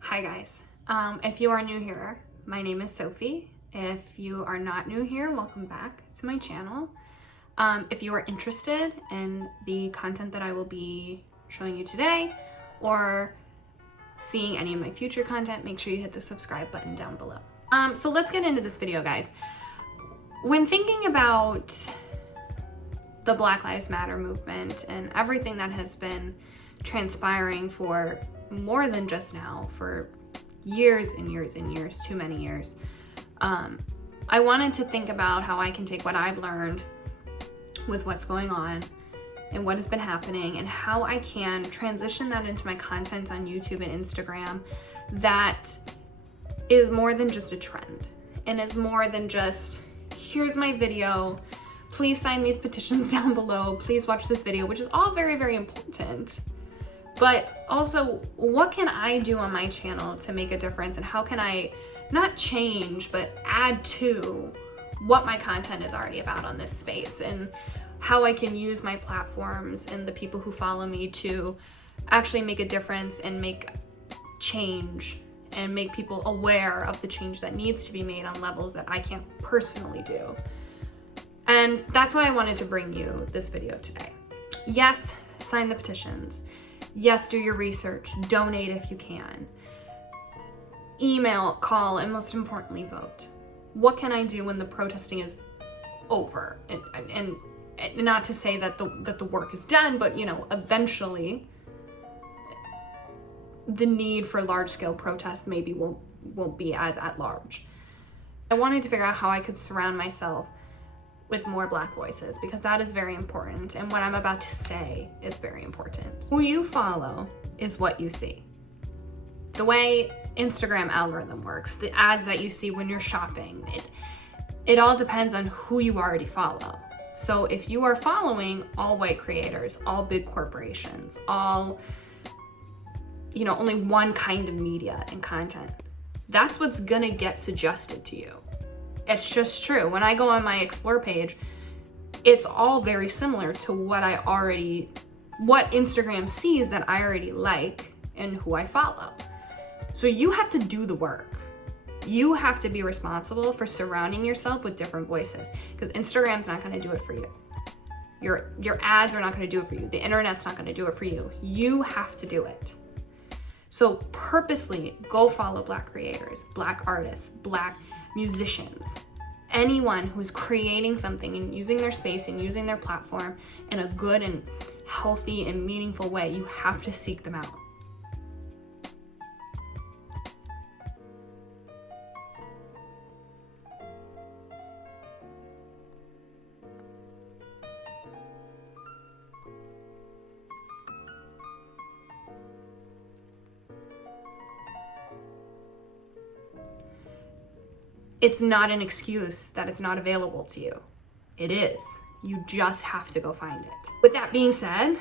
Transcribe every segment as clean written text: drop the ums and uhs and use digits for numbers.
Hi guys, if you are new here, my name is Sophie. If you are not new here, welcome back to my channel. If you are interested in the content that I will be showing you today or seeing any of my future content, make sure you hit the subscribe button down below. So let's get into this video, guys. When thinking about the Black Lives Matter movement and everything that has been transpiring for more than just now, for years and years and years, too many years, I wanted to think about how I can take what I've learned with what's going on and what has been happening and how I can transition that into my content on YouTube and Instagram that is more than just a trend and is more than just, here's my video, please sign these petitions down below, please watch this video, which is all very, very important. But also, what can I do on my channel to make a difference, and how can I not change, but add to what my content is already about on this space, and how I can use my platforms and the people who follow me to actually make a difference and make change and make people aware of the change that needs to be made on levels that I can't personally do. And that's why I wanted to bring you this video today. Yes, sign the petitions. Yes, do your research, donate if you can. Email, call, and most importantly, vote. What can I do when the protesting is over? And not to say that the work is done, but eventually the need for large-scale protests maybe won't be as at large. I wanted to figure out how I could surround myself with more Black voices, because that is very important, and what I'm about to say is very important. Who you follow is what you see. The way Instagram algorithm works, the ads that you see when you're shopping, it all depends on who you already follow. So if you are following all white creators, all big corporations, all, only one kind of media and content, that's what's gonna get suggested to you. It's just true. When I go on my explore page, it's all very similar to what Instagram sees that I already like and who I follow. So you have to do the work. You have to be responsible for surrounding yourself with different voices, because Instagram's not gonna do it for you. Your ads are not gonna do it for you. The internet's not gonna do it for you. You have to do it. So purposely go follow Black creators, Black artists, Black musicians, anyone who's creating something and using their space and using their platform in a good and healthy and meaningful way. You have to seek them out. It's not an excuse that it's not available to you. It is. You just have to go find it. With that being said,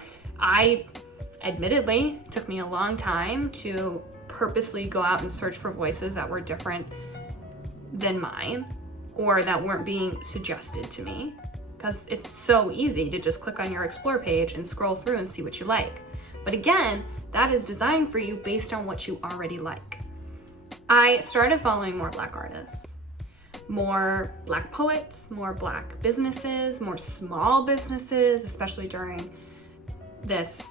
admittedly, took me a long time to purposely go out and search for voices that were different than mine or that weren't being suggested to me, because it's so easy to just click on your explore page and scroll through and see what you like. But again, that is designed for you based on what you already like. I started following more Black artists, more Black poets, more Black businesses, more small businesses, especially during this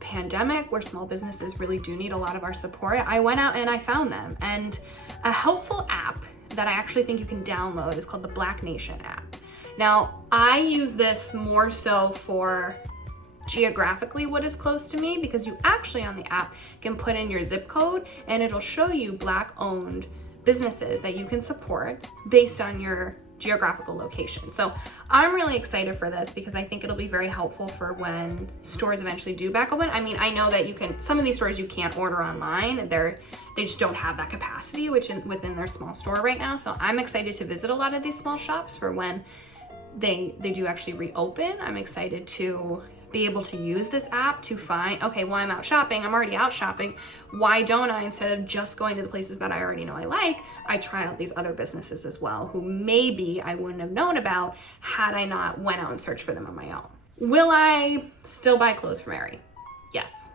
pandemic where small businesses really do need a lot of our support. I went out and I found them, and a helpful app that I actually think you can download is called the Black Nation app. Now, I use this more so for geographically what is close to me, because you actually on the app can put in your zip code and it'll show you Black owned businesses that you can support based on your geographical location. So I'm really excited for this because I think it'll be very helpful for when stores eventually do back open. I mean, I know that some of these stores you can't order online. They just don't have that capacity within their small store right now. So I'm excited to visit a lot of these small shops for when they do actually reopen. I'm excited to be able to use this app to find, okay, well, I'm already out shopping. Why don't I, instead of just going to the places that I already know I like, I try out these other businesses as well, who maybe I wouldn't have known about had I not went out and searched for them on my own. Will I still buy clothes from Aerie? Yes.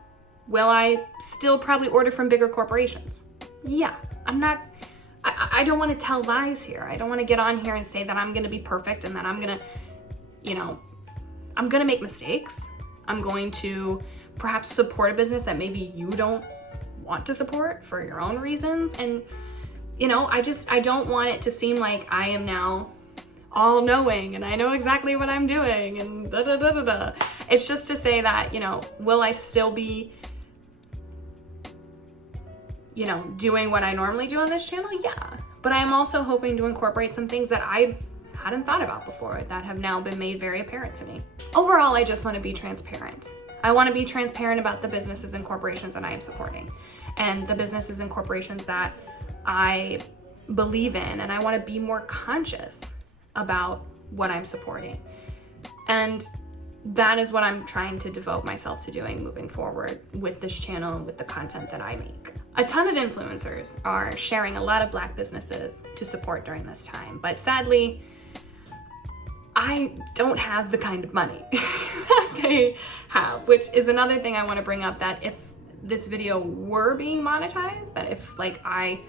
Will I still probably order from bigger corporations? yeah, I don't want to tell lies here. I don't want to get on here and say that I'm going to be perfect and that I'm going to, you know, I'm going to make mistakes. I'm going to perhaps support a business that maybe you don't want to support for your own reasons. And, you know, I don't want it to seem like I am now all knowing and I know exactly what I'm doing and da da da da da. It's just to say that, you know, will I still be, you know, doing what I normally do on this channel? Yeah. But I'm also hoping to incorporate some things that I hadn't thought about before that have now been made very apparent to me. Overall, I just want to be transparent. I want to be transparent about the businesses and corporations that I am supporting and the businesses and corporations that I believe in, and I want to be more conscious about what I'm supporting. And that is what I'm trying to devote myself to doing moving forward with this channel and with the content that I make. A ton of influencers are sharing a lot of Black businesses to support during this time, but sadly, I don't have the kind of money that they have, which is another thing I want to bring up, that if this video were being monetized, that if like I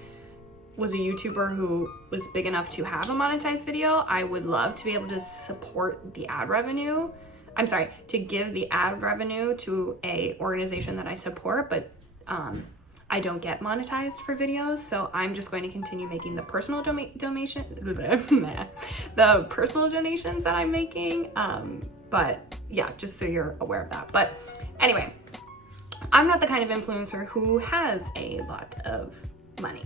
was a YouTuber who was big enough to have a monetized video, I would love to be able to support the ad revenue. I'm sorry, to give the ad revenue to a organization that I support, but I don't get monetized for videos, so I'm just going to continue making the personal donations that I'm making. But yeah, just so you're aware of that. But anyway, I'm not the kind of influencer who has a lot of money.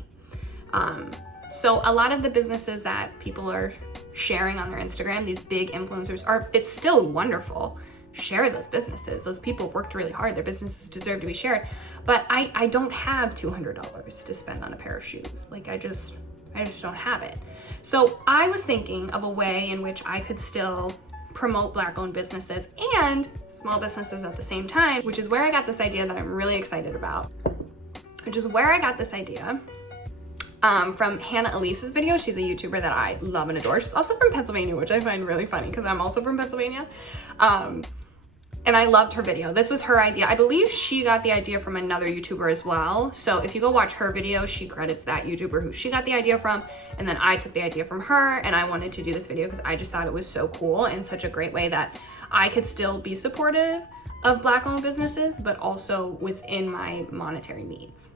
So a lot of the businesses that people are sharing on their Instagram, these big influencers it's still wonderful. Share those businesses. Those people have worked really hard. Their businesses deserve to be shared. But I don't have $200 to spend on a pair of shoes. Like I just don't have it. So I was thinking of a way in which I could still promote Black-owned businesses and small businesses at the same time, which is where I got this idea that I'm really excited about. From Hannah Elise's video. She's a YouTuber that I love and adore. She's also from Pennsylvania, which I find really funny because I'm also from Pennsylvania. And I loved her video. This was her idea. I believe she got the idea from another YouTuber as well. So if you go watch her video, she credits that YouTuber who she got the idea from. And then I took the idea from her, and I wanted to do this video because I just thought it was so cool and such a great way that I could still be supportive of Black-owned businesses, but also within my monetary means.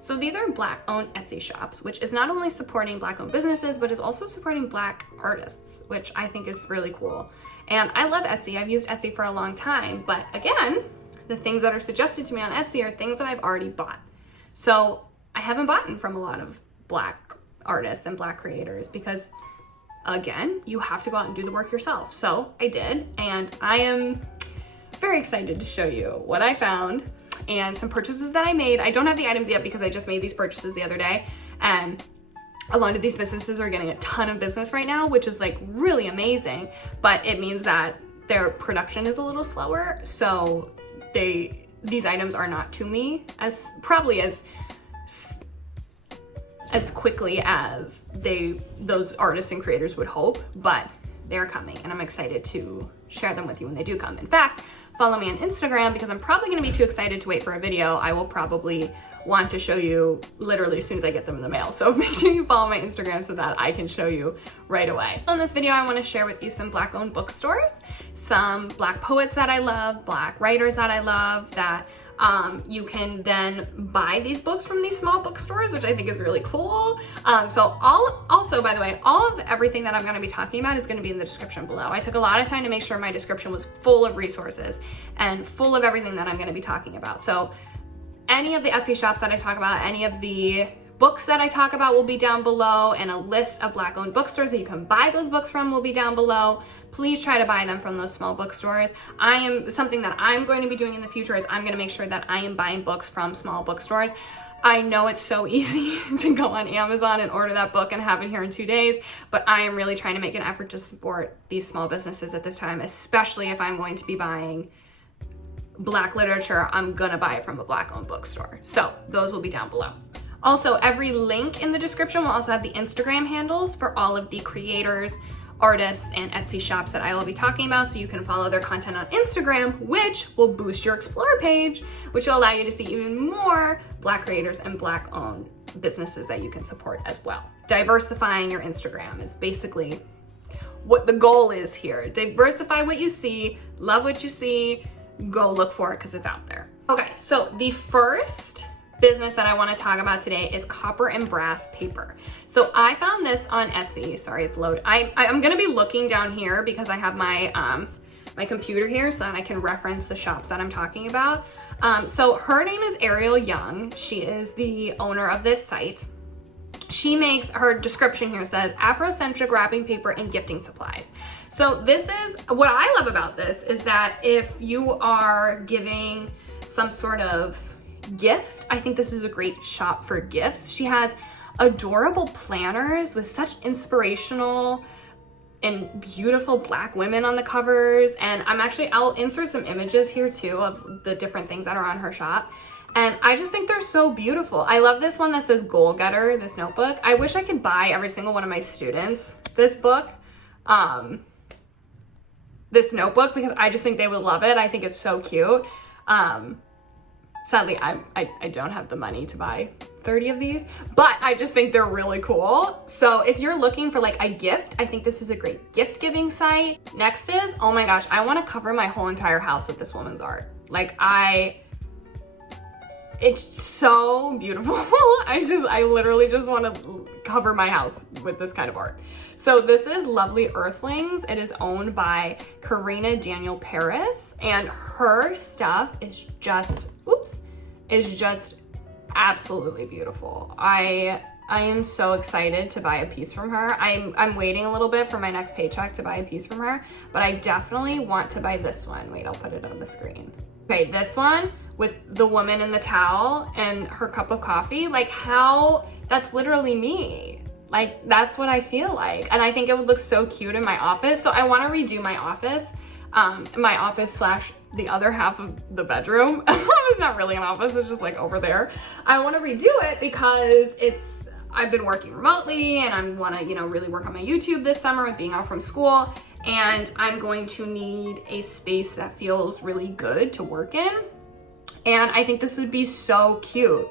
So these are Black-owned Etsy shops, which is not only supporting Black-owned businesses, but is also supporting Black artists, which I think is really cool. And I love Etsy. I've used Etsy for a long time, but again, the things that are suggested to me on Etsy are things that I've already bought. So I haven't bought from a lot of Black artists and Black creators because, again, you have to go out and do the work yourself. So I did, and I am very excited to show you what I found and some purchases that I made. I don't have the items yet because I just made these purchases the other day, and a lot of these businesses are getting a ton of business right now, which is like really amazing, but it means that their production is a little slower. So these items are not to me as quickly as those artists and creators would hope, but they're coming and I'm excited to share them with you when they do come. In fact, follow me on Instagram because I'm probably gonna be too excited to wait for a video. I will probably want to show you literally as soon as I get them in the mail. So make sure you follow my Instagram so that I can show you right away. On this video, I want to share with you some Black-owned bookstores, some Black poets that I love, Black writers that I love, that you can then buy these books from these small bookstores, which I think is really cool. Also, by the way, all of everything that I'm going to be talking about is going to be in the description below. I took a lot of time to make sure my description was full of resources and full of everything that I'm going to be talking about. So any of the Etsy shops that I talk about, any of the books that I talk about will be down below, and a list of Black-owned bookstores that you can buy those books from will be down below. Please try to buy them from those small bookstores. Something that I'm going to be doing in the future is I'm going to make sure that I am buying books from small bookstores. I know it's so easy to go on Amazon and order that book and have it here in 2 days, but I am really trying to make an effort to support these small businesses at this time, especially if I'm going to be buying Black literature. I'm gonna buy it from a Black-owned bookstore. So those will be down below. Also, every link in the description will also have the Instagram handles for all of the creators artists and Etsy shops that I will be talking about, so you can follow their content on Instagram, which will boost your Explore page, which will allow you to see even more Black creators and Black owned businesses that you can support as well. Diversifying your Instagram is basically what the goal is here. Diversify what you see, love what you see, go look for it because it's out there. Okay, so the first business that I want to talk about today is copper and brass paper. So I found this on Etsy. Sorry, it's loaded. I'm gonna be looking down here because I have my my computer here so that I can reference the shops that I'm talking about. So her name is Ariel Young. She is the owner of this site. She makes, her description here says, Afrocentric wrapping paper and gifting supplies. So this is, what I love about this is that if you are giving some sort of gift, I think this is a great shop for gifts. She has adorable planners with such inspirational and beautiful Black women on the covers. And I'll insert some images here too of the different things that are on her shop. And I just think they're so beautiful. I love this one that says Goal Getter, this notebook. I wish I could buy every single one of my students this book, this notebook, because I just think they would love it. I think it's so cute. Sadly, I don't have the money to buy 30 of these, but I just think they're really cool. So if you're looking for like a gift, I think this is a great gift giving site. Next is, oh my gosh, I want to cover my whole entire house with this woman's art. Like it's so beautiful. I literally just want to cover my house with this kind of art. So this is Lovely Earthlings. It is owned by Karina Daniel Paris, and her stuff is just, absolutely beautiful. I am so excited to buy a piece from her. I'm waiting a little bit for my next paycheck to buy a piece from her, but I definitely want to buy this one. Wait, I'll put it on the screen. Okay, this one with the woman in the towel and her cup of coffee, like that's literally me. Like, that's what I feel like. And I think it would look so cute in my office. So I want to redo my office slash the other half of the bedroom. It's not really an office, it's just like over there. I want to redo it because I've been working remotely and I want to, really work on my YouTube this summer with being out from school. And I'm going to need a space that feels really good to work in. And I think this would be so cute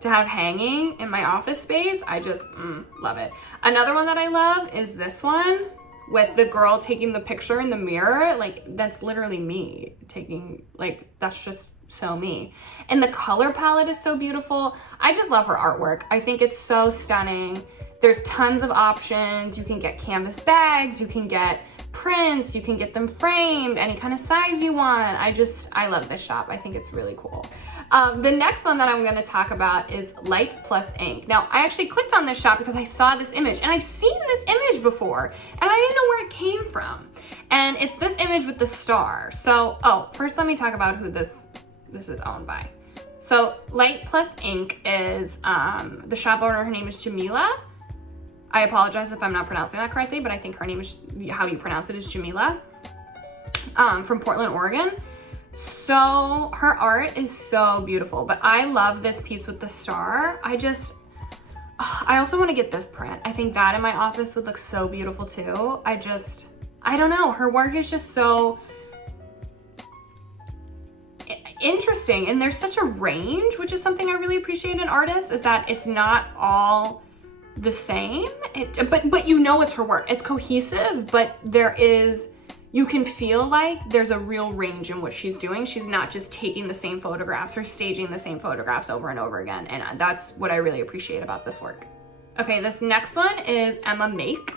to have hanging in my office space. I just love it. Another one that I love is this one with the girl taking the picture in the mirror. Like, that's literally me taking, like, that's just so me. And the color palette is so beautiful. I just love her artwork. I think it's so stunning. There's tons of options. You can get canvas bags, you can get prints, you can get them framed, any kind of size you want. I love this shop. I think it's really cool. The next one that I'm going to talk about is Light Plus Ink. Now, I actually clicked on this shop because I saw this image, and I've seen this image before, and I didn't know where it came from. And it's this image with the star. So, first let me talk about who this is owned by. So, Light Plus Ink is the shop owner. Her name is Jamila. I apologize if I'm not pronouncing that correctly, but I think her name is, how you pronounce it is Jamila, from Portland, Oregon. So her art is so beautiful, but I love this piece with the star. I also want to get this print. I think that in my office would look so beautiful too. I don't know. Her work is just so interesting, and there's such a range, which is something I really appreciate in artists, is that it's not all the same, but it's her work. It's cohesive, but you can feel like there's a real range in what she's doing. She's not just taking the same photographs or staging the same photographs over and over again, and that's what I really appreciate about this work. Okay, this next one is Emma Make.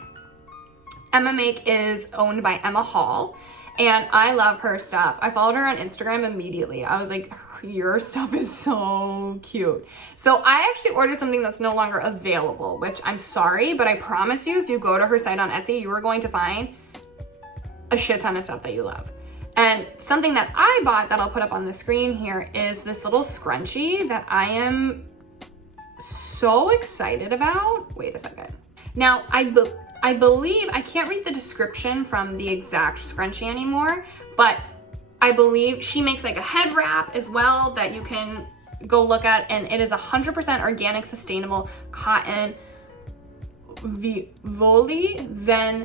Emma Make is owned by Emma Hall, and I love her stuff. I followed her on Instagram immediately. I was like, your stuff is so cute. So I actually ordered something that's no longer available, which I'm sorry, but I promise you, if you go to her site on Etsy, you are going to find a shit ton of stuff that you love. And something that I bought that I'll put up on the screen here is this little scrunchie that I am so excited about. Wait a second. Now, I believe, I can't read the description from the exact scrunchie anymore, but I believe she makes like a head wrap as well that you can go look at, and it is 100% organic, sustainable cotton Then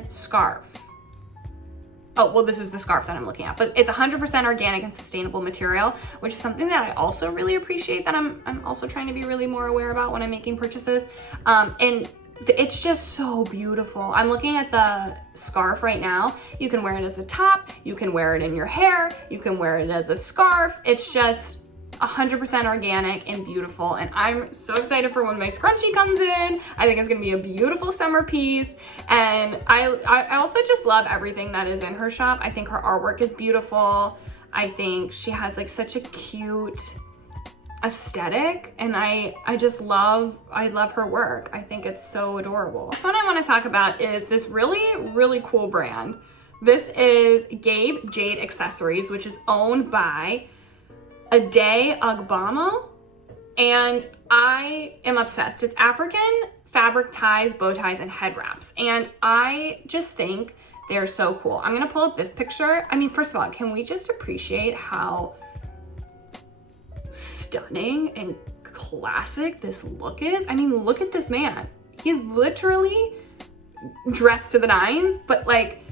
scarf. Oh, well, this is the scarf that I'm looking at, but it's 100% organic and sustainable material, which is something that I also really appreciate, that I'm also trying to be really more aware about when I'm making purchases. And it's just so beautiful. I'm looking at the scarf right now. You can wear it as a top, you can wear it in your hair, you can wear it as a scarf. It's just 100% organic and beautiful, and I'm so excited for when my scrunchie comes in. I think it's gonna be a beautiful summer piece, and I also just love everything that is in her shop. I think her artwork is beautiful. I think she has like such a cute aesthetic, and I love her work. I think it's so adorable. Next one I want to talk about is this really cool brand. This is GABE Jade Accessories, which is owned by Ade Agbomo, and I am obsessed. It's African fabric ties, bow ties, and head wraps, and I just think they're so cool. I'm gonna pull up this picture. I mean, first of all, can we just appreciate how stunning and classic this look is? I mean, look at this man. He's literally dressed to the nines, but like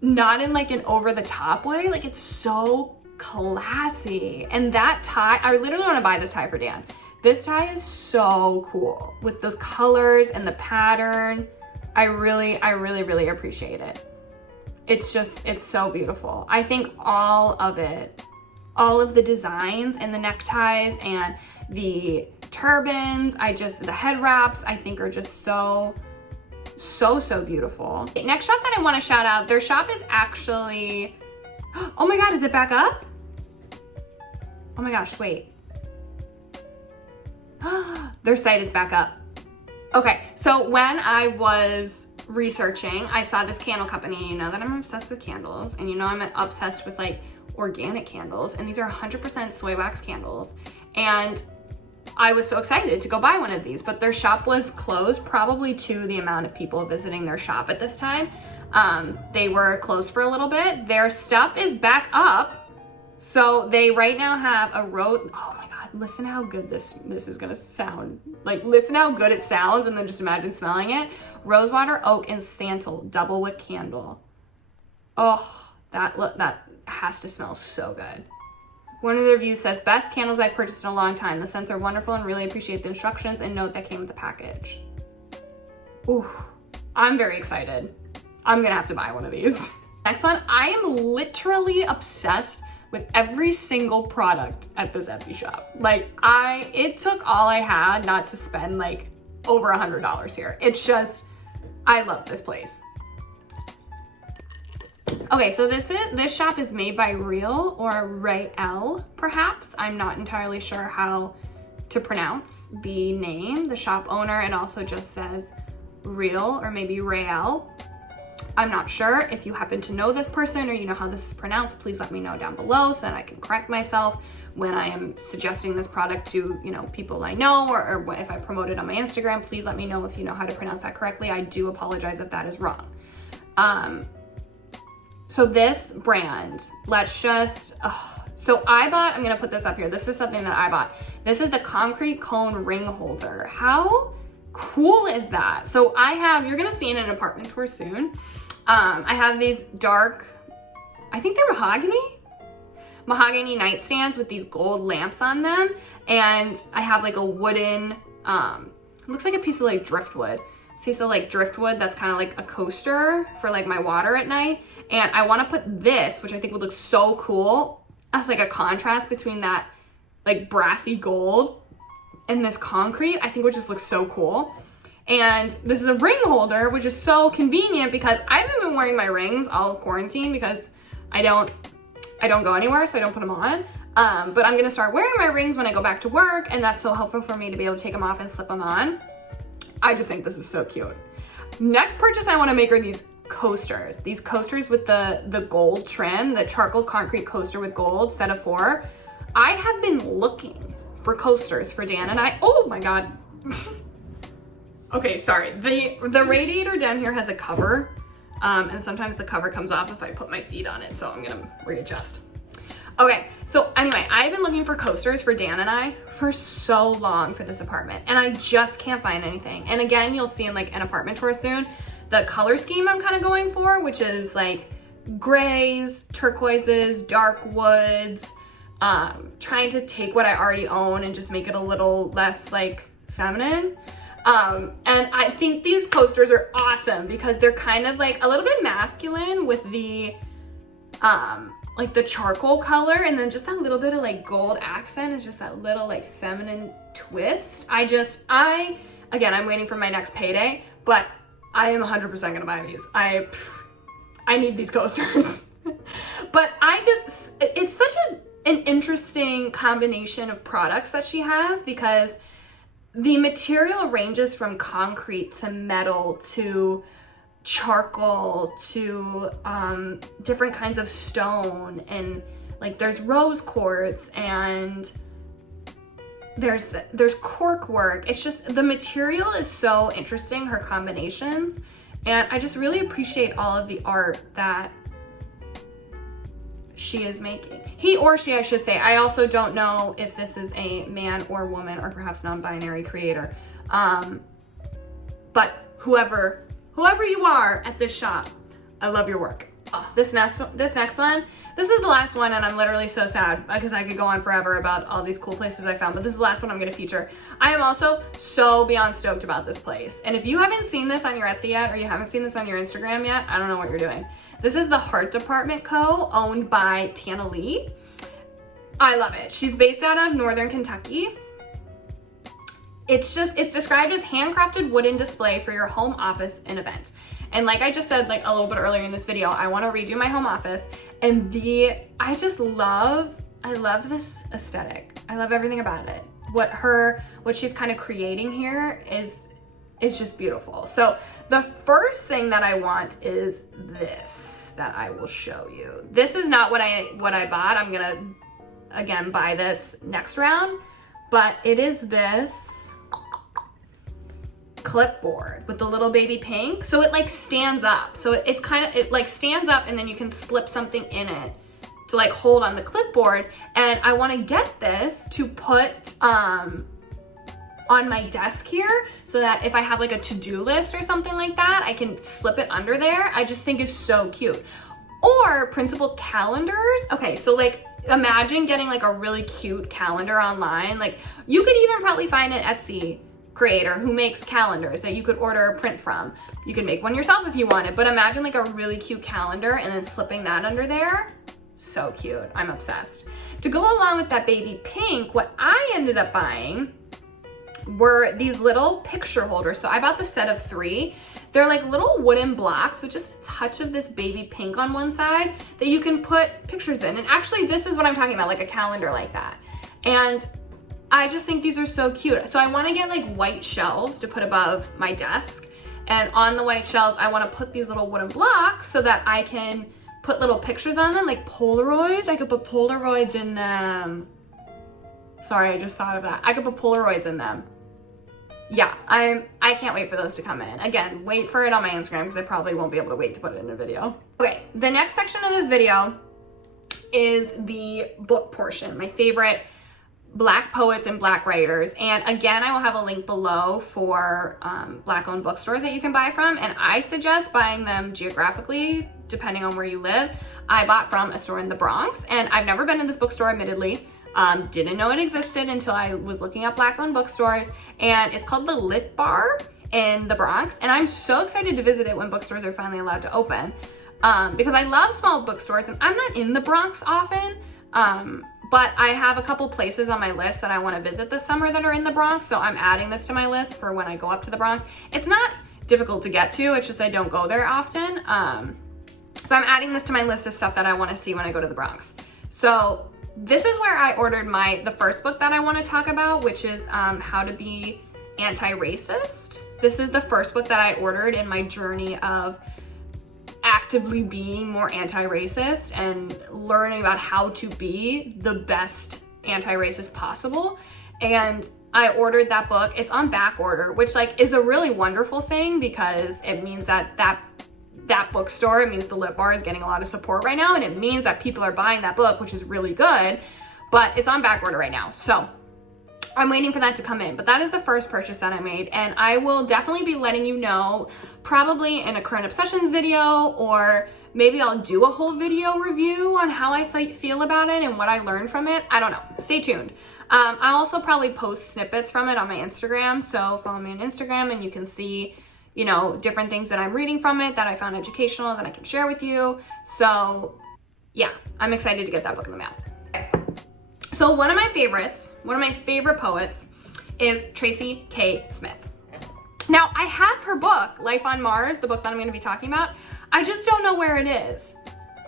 not in like an over the top way. Like, it's so classy. And that tie, I literally want to buy this tie for Dan. This tie is so cool with those colors and the pattern. I really appreciate it. It's so beautiful. I think all of it, all of the designs and the neckties and the turbans, the head wraps, I think are just so beautiful. Okay, next shop that I want to shout out, their shop is actually, oh my God, is it back up? Oh my gosh, wait. Their site is back up. Okay, so when I was researching, I saw this candle company. You know that I'm obsessed with candles, and you know I'm obsessed with like organic candles, and these are 100% soy wax candles. And I was so excited to go buy one of these, but their shop was closed, probably to the amount of people visiting their shop at this time. They were closed for a little bit. Their stuff is back up. So they right now have a road. Oh my God, listen how good this is gonna sound. Like, listen how good it sounds, and then just imagine smelling it. Rosewater, oak, and santal double wick candle. Oh, that has to smell so good. One of the reviews says, best candles I've purchased in a long time. The scents are wonderful and really appreciate the instructions and note that came with the package. Ooh, I'm very excited. I'm gonna have to buy one of these. Next one, I am literally obsessed with every single product at this Etsy shop. Like, it took all I had not to spend like over $100 here. It's just, I love this place. Okay, so this shop is made by RHEAL or RHEAL, perhaps. I'm not entirely sure how to pronounce the name. The shop owner, it also just says RHEAL or maybe RHEAL. I'm not sure. If you happen to know this person or you know how this is pronounced, please let me know down below so that I can correct myself when I am suggesting this product to, you know, people I know, or if I promote it on my Instagram. Please let me know if you know how to pronounce that correctly. I do apologize if that is wrong. So this brand, so I bought, I'm gonna put this up here. This is something that I bought. This is the concrete cone ring holder. How cool is that? So you're gonna see in an apartment tour soon. I have these dark, I think they're mahogany nightstands with these gold lamps on them. And I have like a wooden, it looks like a piece of like driftwood. See, so like driftwood, that's kind of like a coaster for like my water at night. And I want to put this, which I think would look so cool, as like a contrast between that like brassy gold and this concrete. I think would just look so cool. And this is a ring holder, which is so convenient because I haven't been wearing my rings all of quarantine because I don't go anywhere, so I don't put them on. But I'm gonna start wearing my rings when I go back to work, and that's so helpful for me to be able to take them off and slip them on. I just think this is so cute. Next purchase I wanna make are these coasters. These coasters with the gold trim, the charcoal concrete coaster with gold, set of 4. I have been looking for coasters for Dan and I. Oh my God. Okay, sorry. The radiator down here has a cover, and sometimes the cover comes off if I put my feet on it, so I'm gonna readjust. Okay, so anyway, I've been looking for coasters for Dan and I for so long for this apartment, and I just can't find anything. And again, you'll see in like an apartment tour soon, the color scheme I'm kind of going for, which is like grays, turquoises, dark woods, trying to take what I already own and just make it a little less like feminine. And I think these coasters are awesome because they're kind of like a little bit masculine with the, like the charcoal color, and then just that little bit of like gold accent is just that little like feminine twist. Again, I'm waiting for my next payday, but I am 100% gonna buy these. I need these coasters. But it's such an interesting combination of products that she has, because the material ranges from concrete to metal to charcoal to different kinds of stone, and like there's rose quartz and there's cork work. It's just, the material is so interesting, her combinations, and I just really appreciate all of the art that she is making. He or she, I should say. I also don't know if this is a man or woman or perhaps non-binary creator, but whoever you are at this shop, I love your work. Oh, this next one, this is the last one, and I'm literally so sad because I could go on forever about all these cool places I found, but this is the last one I'm gonna feature. I am also so beyond stoked about this place. And if you haven't seen this on your Etsy yet, or you haven't seen this on your Instagram yet, I don't know what you're doing. This is the Heart Department Co., owned by Tana Lee. I love it. She's based out of Northern Kentucky. It's described as handcrafted wooden display for your home office and event. And like I just said like a little bit earlier in this video, I want to redo my home office, and I love this aesthetic. I love everything about it. What she's kind of creating here is just beautiful. So the first thing that I want is this, that I will show you. This is not what I bought. I'm gonna again buy this next round, but it is this clipboard with the little baby pink. So it like stands up. So it like stands up, and then you can slip something in it to like hold on the clipboard. And I want to get this to put on my desk here, so that if I have like a to-do list or something like that, I can slip it under there. I just think it's so cute. Or printable calendars. Okay, so like imagine getting like a really cute calendar online. Like you could even probably find an Etsy creator who makes calendars that you could order a print from. You could make one yourself if you wanted, but imagine like a really cute calendar and then slipping that under there. So cute. I'm obsessed. To go along with that baby pink, what I ended up buying were these little picture holders. So I bought the set of 3. They're like little wooden blocks with just a touch of this baby pink on one side that you can put pictures in. And actually this is what I'm talking about, like a calendar like that. And I just think these are so cute. So I want to get like white shelves to put above my desk. And on the white shelves, I want to put these little wooden blocks so that I can put little pictures on them, like Polaroids. I could put Polaroids in them. Sorry, I just thought of that. I could put Polaroids in them. Yeah, I can't wait for those to come in. Again, wait for it on my Instagram because I probably won't be able to wait to put it in a video. Okay, the next section of this video is the book portion, my favorite Black poets and Black writers. And again, I will have a link below for Black-owned bookstores that you can buy from. And I suggest buying them geographically, depending on where you live. I bought from a store in the Bronx, and I've never been in this bookstore, admittedly. Didn't know it existed until I was looking up Black-owned bookstores, and it's called the Lit Bar in the Bronx, and I'm so excited to visit it when bookstores are finally allowed to open, because I love small bookstores, and I'm not in the Bronx often, but I have a couple places on my list that I want to visit this summer that are in the Bronx, so I'm adding this to my list for when I go up to the Bronx. It's not difficult to get to, it's just I don't go there often, so I'm adding this to my list of stuff that I want to see when I go to the Bronx. So this is where I ordered the first book that I want to talk about, which is How to Be Anti-Racist. This is the first book that I ordered in my journey of actively being more anti-racist and learning about how to be the best anti-racist possible. And I ordered that book. It's on back order, which like is a really wonderful thing because it means that that bookstore. It means the Lip Bar is getting a lot of support right now, and it means that people are buying that book, which is really good, but it's on back order right now. So I'm waiting for that to come in, but that is the first purchase that I made, and I will definitely be letting you know, probably in a current obsessions video, or maybe I'll do a whole video review on how I feel about it and what I learned from it. I don't know. Stay tuned. I'll also probably post snippets from it on my Instagram, so follow me on Instagram and you can see, you know, different things that I'm reading from it that I found educational that I can share with you. So yeah, I'm excited to get that book in the mail. Okay. So one of my favorite poets is Tracy K. Smith. Now I have her book, Life on Mars, the book that I'm going to be talking about. I just don't know where it is.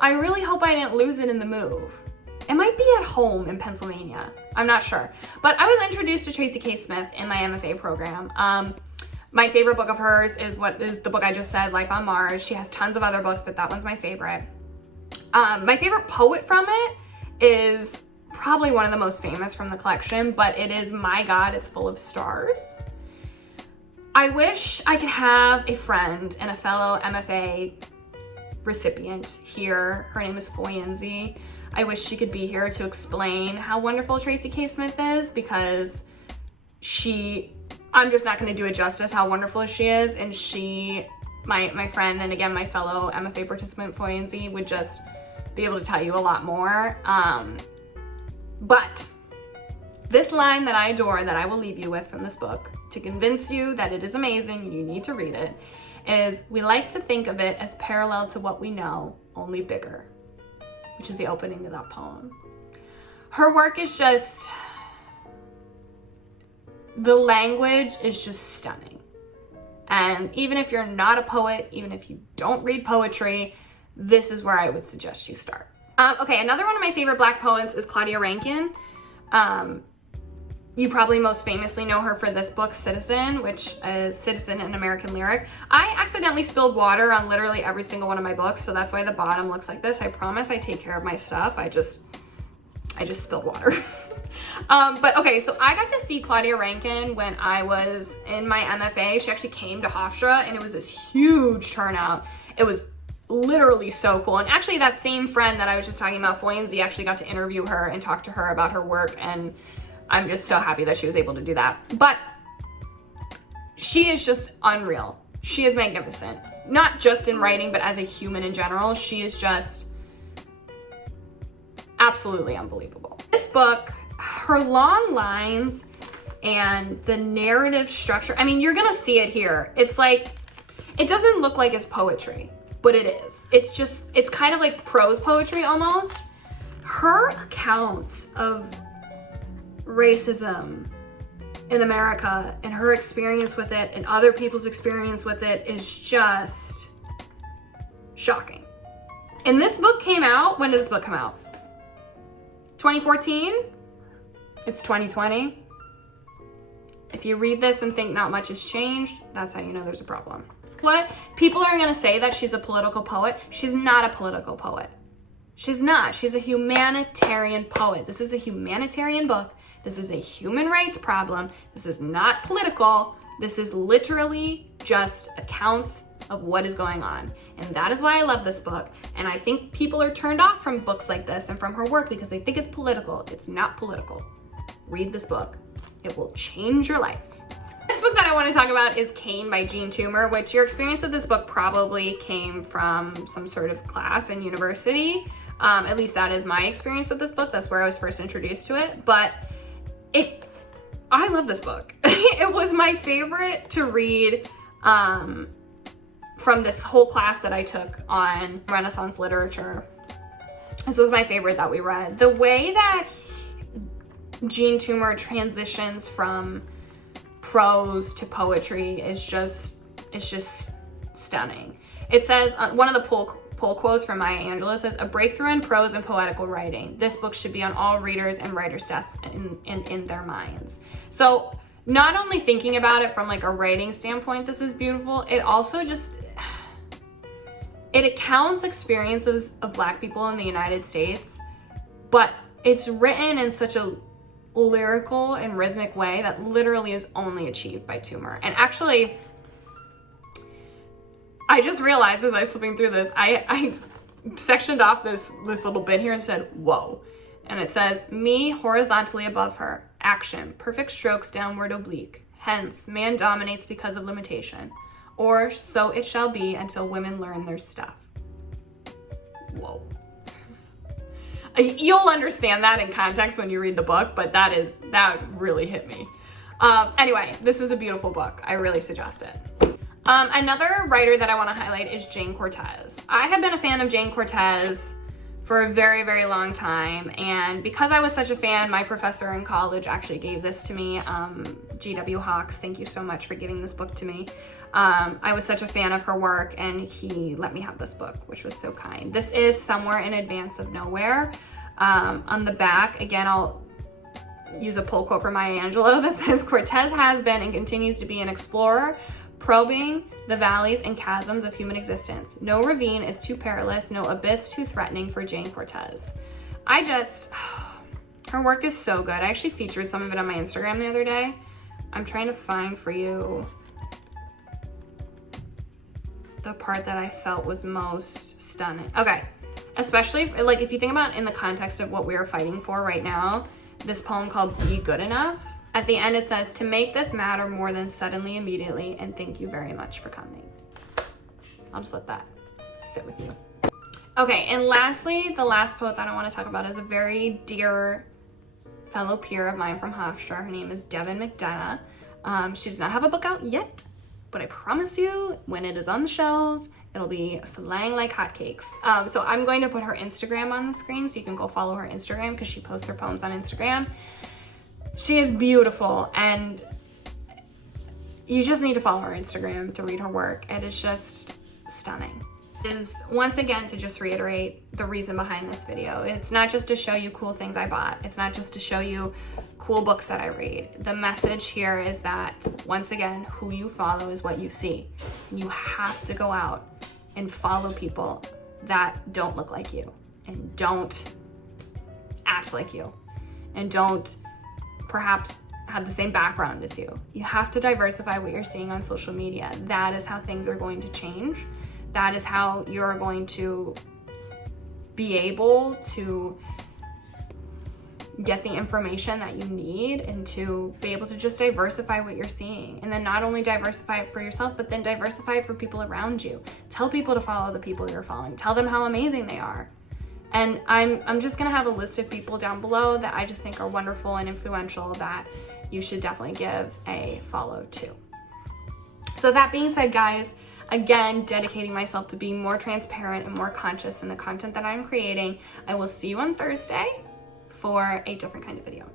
I really hope I didn't lose it in the move. It might be at home in Pennsylvania. I'm not sure. But I was introduced to Tracy K. Smith in my MFA program. My favorite book of hers is the book I just said, Life on Mars. She has tons of other books, but that one's my favorite. My favorite poet from it is probably one of the most famous from the collection, but it is My God, It's Full of Stars. I wish I could have a friend and a fellow MFA recipient here. Her name is Foyenzi. I wish she could be here to explain how wonderful Tracy K. Smith is, because I'm just not going to do it justice how wonderful she is, and my friend, and again my fellow MFA participant Foyenzi, would just be able to tell you a lot more. But this line that I adore, that I will leave you with from this book to convince you that it is amazing, you need to read it, is, we like to think of it as parallel to what we know, only bigger, which is the opening to that poem. Her work is just, the language is just stunning. And even if you're not a poet, even if you don't read poetry, this is where I would suggest you start. Okay, another one of my favorite Black poets is Claudia Rankine. You probably most famously know her for this book, Citizen, which is Citizen, an American Lyric. I accidentally spilled water on literally every single one of my books, so that's why the bottom looks like this. I promise I take care of my stuff. I just spilled water. But okay, so I got to see Claudia Rankine when I was in my MFA. She actually came to Hofstra, and it was this huge turnout. It was literally so cool. And actually that same friend that I was just talking about, Foyenzi, actually got to interview her and talk to her about her work, and I'm just so happy that she was able to do that. But she is just unreal. She is magnificent. Not just in writing, but as a human in general. She is just absolutely unbelievable. This book, her long lines and the narrative structure, I mean, you're gonna see it here. It's like, it doesn't look like it's poetry, but it is. It's kind of like prose poetry almost. Her accounts of racism in America and her experience with it and other people's experience with it is just shocking. And this book came out, when did this book come out? 2014? It's 2020. If you read this and think not much has changed, that's how you know there's a problem. What? People are gonna say that she's a political poet. She's not a political poet. She's not. She's a humanitarian poet. This is a humanitarian book. This is a human rights problem. This is not political. This is literally just accounts of what is going on. And that is why I love this book. And I think people are turned off from books like this and from her work because they think it's political. It's not political. Read this book. It will change your life. This book that I want to talk about is Cane by Jean Toomer, which your experience with this book probably came from some sort of class in university. At least that is my experience with this book. That's where I was first introduced to it. But I love this book. It was my favorite to read from this whole class that I took on Renaissance literature. This was my favorite that we read. The way that Jean Toomer transitions from prose to poetry is just stunning. It says, one of the poll quotes from Maya Angelou says, "A breakthrough in prose and poetical writing. This book should be on all readers and writers' desks in their minds." So not only thinking about it from like a writing standpoint, this is beautiful. It also just, it accounts experiences of Black people in the United States, but it's written in such a lyrical and rhythmic way that literally is only achieved by Toomer. And actually, I just realized as I was flipping through this, I sectioned off this little bit here and said, whoa. And it says, me horizontally above her, action, perfect strokes downward oblique. Hence, man dominates because of limitation. Or so it shall be until women learn their stuff. Whoa. You'll understand that in context when you read the book, but that really hit me. Anyway, this is a beautiful book. I really suggest it. Another writer that I want to highlight is Jane Cortez. I have been a fan of Jane Cortez for a very, very long time, and because I was such a fan, my professor in college actually gave this to me. G.W. Hawks, thank you so much for giving this book to me. I was such a fan of her work, and he let me have this book, which was so kind. This is Somewhere in Advance of Nowhere. On the back, again, I'll use a pull quote from Maya Angelou that says, Cortez has been and continues to be an explorer, probing the valleys and chasms of human existence. No ravine is too perilous, no abyss too threatening for Jane Cortez. Her work is so good. I actually featured some of it on my Instagram the other day. I'm trying to find for you the part that I felt was most stunning. Okay, especially like if you think about in the context of what we are fighting for right now, this poem called Be Good Enough. At the end it says, to make this matter more than suddenly, immediately, and thank you very much for coming. I'll just let that sit with you. Okay, and lastly, the last poet that I want to talk about is a very dear fellow peer of mine from Hofstra. Her name is Devin McDonough. She does not have a book out yet, but I promise you, when it is on the shelves, it'll be flying like hotcakes. So I'm going to put her Instagram on the screen so you can go follow her Instagram because she posts her poems on Instagram. She is beautiful, and you just need to follow her Instagram to read her work. It is just stunning. Is once again to just reiterate the reason behind this video. It's not just to show you cool things I bought. It's not just to show you cool books that I read. The message here is that, once again, who you follow is what you see. You have to go out and follow people that don't look like you and don't act like you and don't perhaps have the same background as you. You have to diversify what you're seeing on social media. That is how things are going to change. That is how you're going to be able to get the information that you need and to be able to just diversify what you're seeing. And then not only diversify it for yourself, but then diversify it for people around you. Tell people to follow the people you're following. Tell them how amazing they are. And I'm just gonna have a list of people down below that I just think are wonderful and influential that you should definitely give a follow to. So that being said, guys, again, dedicating myself to being more transparent and more conscious in the content that I'm creating. I will see you on Thursday for a different kind of video.